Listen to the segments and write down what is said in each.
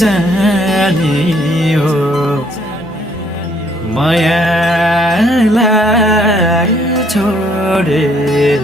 जाने हो मायालाई छोडेर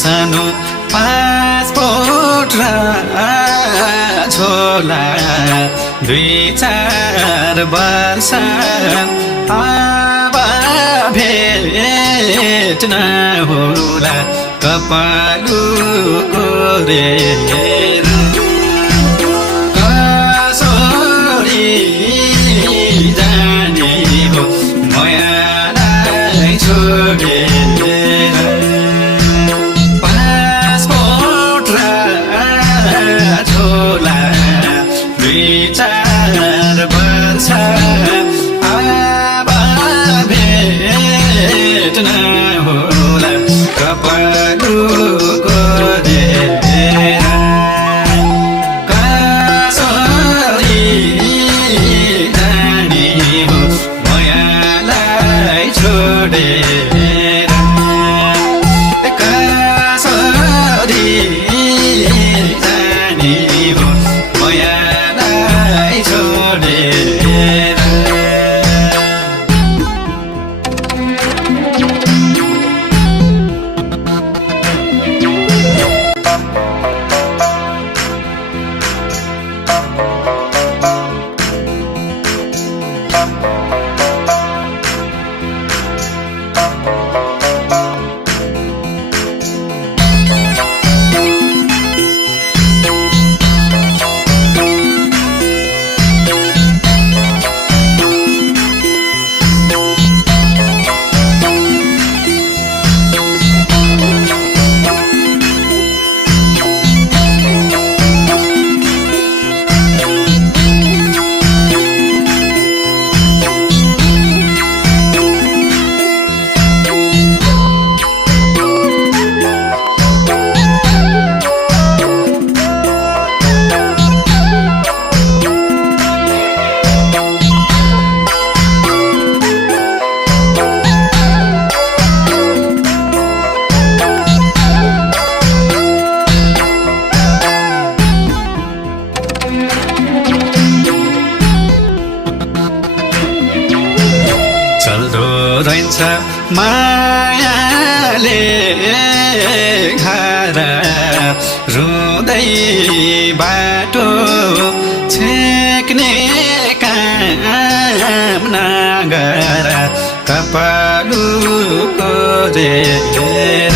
सानो पासपोर्ट र छोला 2-4 वर्ष अब भेट नहोला कपालु कोरेर कसरी जाने हो मायालाई छोडेर छोला 2-4 वर्ष अब भेट नहोला कपालु कोरेर कसरी जाने हो मायालाई छोडेर कसरी जाने हो मायालाई छोडेर चल्दो रहन्छ मायाले घर रुँदै बाटो छेक्ने काम नगर कपालु कोरेर